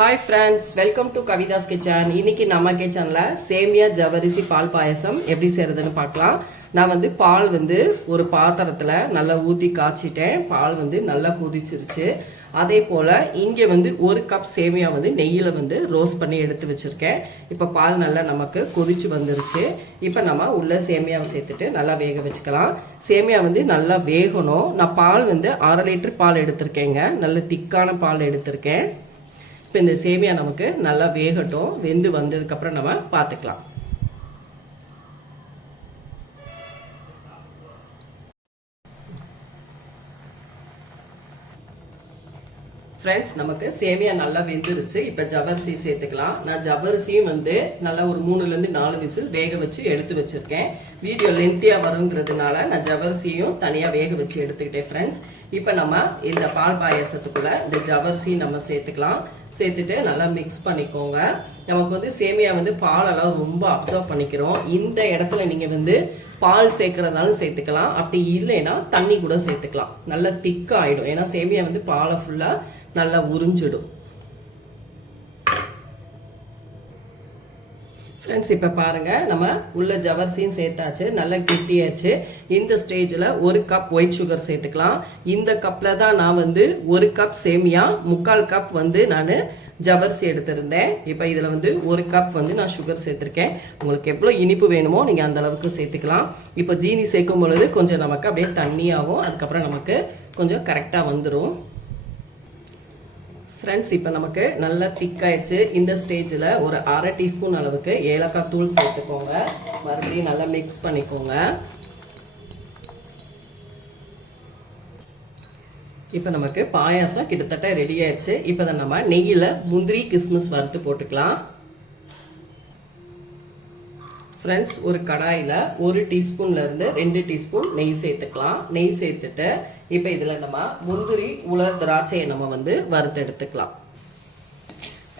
Hi friends, welcome to Kavitha's kitchen. இன்னைக்கு நம்ம கிச்சனில் சேமியா ஜவரிசி பால் பாயசம் எப்படி செய்கிறதுன்னு பார்க்கலாம். நான் பால் ஒரு பாத்திரத்தில் நல்லா ஊற்றி காய்ச்சிட்டேன். பால் நல்லா கொதிச்சிருச்சு. அதே போல் இங்கே ஒரு கப் சேமியா நெய்யில் ரோஸ்ட் பண்ணி எடுத்து வச்சுருக்கேன். இப்போ பால் நல்லா நமக்கு கொதிச்சு வந்துருச்சு. இப்போ நம்ம உள்ள சேமியாவை சேர்த்துட்டு நல்லா வேக வச்சுக்கலாம். சேமியா நல்லா வேகணும். நான் பால் 1/2 லிட்டர் பால் எடுத்திருக்கேங்க. நல்ல திக்கான பால் எடுத்திருக்கேன். இப்போ இந்த சேமியா நமக்கு நல்லா வேகட்டும். வெந்து வந்ததுக்கப்புறம் நம்ம பார்த்துக்கலாம். ஃப்ரெண்ட்ஸ், நமக்கு சேமியா நல்லா வெந்துருச்சு. இப்போ ஜவரிசி சேர்த்துக்கலாம். நான் ஜவரிசியும் நல்லா ஒரு 3லேருந்து 4 விசில் வேக வச்சு எடுத்து வச்சுருக்கேன். வீடியோ லென்த்தியாக வருங்கிறதுனால நான் ஜவரிசியும் தனியாக வேக வச்சு எடுத்துக்கிட்டேன். ஃப்ரெண்ட்ஸ், இப்போ நம்ம இந்த பால் பாயசத்துக்குள்ளே இந்த ஜவரிசி நம்ம சேர்த்துக்கலாம். சேர்த்துட்டு நல்லா மிக்ஸ் பண்ணிக்கோங்க. நமக்கு சேமியா பாலெல்லாம் ரொம்ப அப்சர்வ் பண்ணிக்கிறோம். இந்த இடத்துல நீங்கள் பால் சேர்க்கறதாலும் சேர்த்துக்கலாம். அப்படி இல்லைன்னா தண்ணி கூட சேர்த்துக்கலாம். நல்லா திக்காக ஆகிடும். ஏன்னா சேமியா பாலை ஃபுல்லாக நல்லா உறிஞ்சிடும். ஃப்ரெண்ட்ஸ், இப்போ பாருங்கள், நம்ம உள்ள ஜவரிசியும் சேர்த்தாச்சு. நல்லா கெட்டியாச்சு. இந்த ஸ்டேஜில் 1 கப் ஒயிட் சுகர் சேர்த்துக்கலாம். இந்த கப்பில் தான் நான் 1 கப் சேமியா 3/4 கப் நான் ஜவரிசி எடுத்திருந்தேன். இப்போ இதில் 1 கப் நான் சுகர் சேர்த்துருக்கேன். உங்களுக்கு எவ்வளோ இனிப்பு வேணுமோ நீங்கள் அந்த அளவுக்கு சேர்த்துக்கலாம். இப்போ ஜீனி சேர்க்கும் பொழுது கொஞ்சம் நமக்கு அப்படியே தண்ணியாகும். அதுக்கப்புறம் நமக்கு கொஞ்சம் கரெக்டாக வந்துடும். ஃப்ரெண்ட்ஸ், இப்போ நமக்கு நல்லா திக்காயிடுச்சு. இந்த ஸ்டேஜில் ஒரு 1/2 டீஸ்பூன் அளவுக்கு ஏலக்காய் தூள் சேர்த்துக்கோங்க. மறுபடியும் நல்லா மிக்ஸ் பண்ணிக்கோங்க. இப்போ நமக்கு பாயாசம் கிட்டத்தட்ட ரெடி ஆயிடுச்சு. இப்போ தான் நம்ம நெய்யில் முந்திரி கிஸ்மிஸ் வறுத்து போட்டுக்கலாம். ஃப்ரெண்ட்ஸ், ஒரு கடாயில் 1 டீஸ்பூன்லேருந்து 2 டீஸ்பூன் நெய் சேர்த்துக்கலாம். நெய் சேர்த்துட்டு இப்போ இதில் நம்ம முந்திரி உலர் திராட்சையை நம்ம வறுத்து எடுத்துக்கலாம்.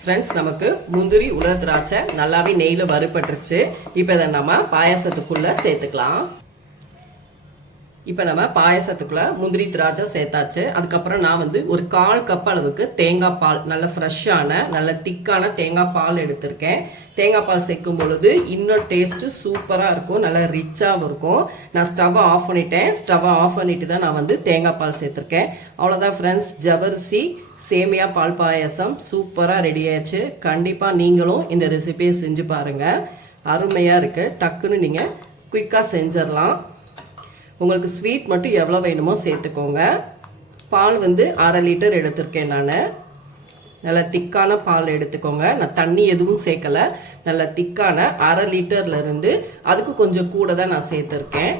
ஃப்ரெண்ட்ஸ், நமக்கு முந்திரி உலர் திராட்சை நல்லாவே நெய்யில் வறுபட்டுருச்சு. இப்போ இதை நம்ம பாயாசத்துக்குள்ளே சேர்த்துக்கலாம். இப்போ நம்ம பாயசத்துக்குள்ளே முந்திரி திராட்சை சேர்த்தாச்சு. அதுக்கப்புறம் நான் ஒரு 1/4 கப் அளவுக்கு தேங்காய் பால், நல்ல ஃப்ரெஷ்ஷான நல்ல திக்கான தேங்காய் பால் எடுத்திருக்கேன். தேங்காய் பால் சேர்க்கும் பொழுது இன்னும் டேஸ்ட்டு சூப்பராக இருக்கும். நல்லா ரிச்சாகவும் இருக்கும். நான் ஸ்டவ்வை ஆஃப் பண்ணிட்டேன். ஸ்டவ்வை ஆஃப் பண்ணிட்டு தான் நான் தேங்காய் பால் சேர்த்துருக்கேன். அவ்வளோதான் ஃப்ரெண்ட்ஸ், ஜவரிசி சேமியா பால் பாயசம் சூப்பராக ரெடி ஆயிடுச்சு. கண்டிப்பாக நீங்களும் இந்த ரெசிபியை செஞ்சு பாருங்கள். அருமையாக இருக்குது. டக்குன்னு நீங்கள் குயிக்காக செஞ்சிடலாம். உங்களுக்கு ஸ்வீட் மட்டும் எவ்வளோ வேணுமோ சேர்த்துக்கோங்க. பால் 1/2 லிட்டர் எடுத்திருக்கேன். நான் நல்லா திக்கான பால் எடுத்துக்கோங்க. நான் தண்ணி எதுவும் சேர்க்கலை. நல்லா திக்கான 1/2 லிட்டர்லேருந்து அதுக்கு கொஞ்சம் கூட தான் நான் சேர்த்துருக்கேன்.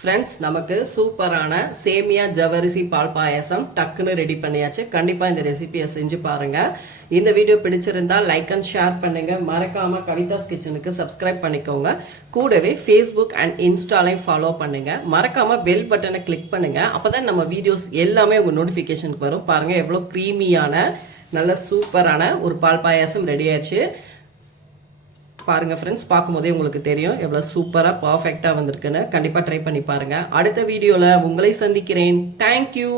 ஃப்ரெண்ட்ஸ், நமக்கு சூப்பரான சேமியா ஜவரிசி பால் பாயசம் டக்குன்னு ரெடி பண்ணியாச்சு. கண்டிப்பாக இந்த ரெசிபியை செஞ்சு பாருங்கள். இந்த வீடியோ பிடிச்சிருந்தா லைக் அண்ட் ஷேர் பண்ணுங்கள். மறக்காமல் கவிதாஸ் கிச்சனுக்கு சப்ஸ்கிரைப் பண்ணிக்கோங்க. கூடவே ஃபேஸ்புக் அண்ட் இன்ஸ்டாலையும் ஃபாலோ பண்ணுங்கள். மறக்காமல் பெல் பட்டனை கிளிக் பண்ணுங்கள். அப்போ தான் நம்ம வீடியோஸ் எல்லாமே உங்கள் நோட்டிஃபிகேஷனுக்கு வரும். பாருங்கள், எவ்வளோ க்ரீமியான நல்ல சூப்பரான ஒரு பால் பாயாசம் ரெடி ஆயிடுச்சு. பாருங்கள் ஃப்ரெண்ட்ஸ், பார்க்கும்போதே உங்களுக்கு தெரியும் எவ்வளோ சூப்பராக பர்ஃபெக்டாக வந்திருக்குன்னு. கண்டிப்பாக ட்ரை பண்ணி பாருங்கள். அடுத்த வீடியோவில் உங்களை சந்திக்கிறேன். தேங்க்யூ.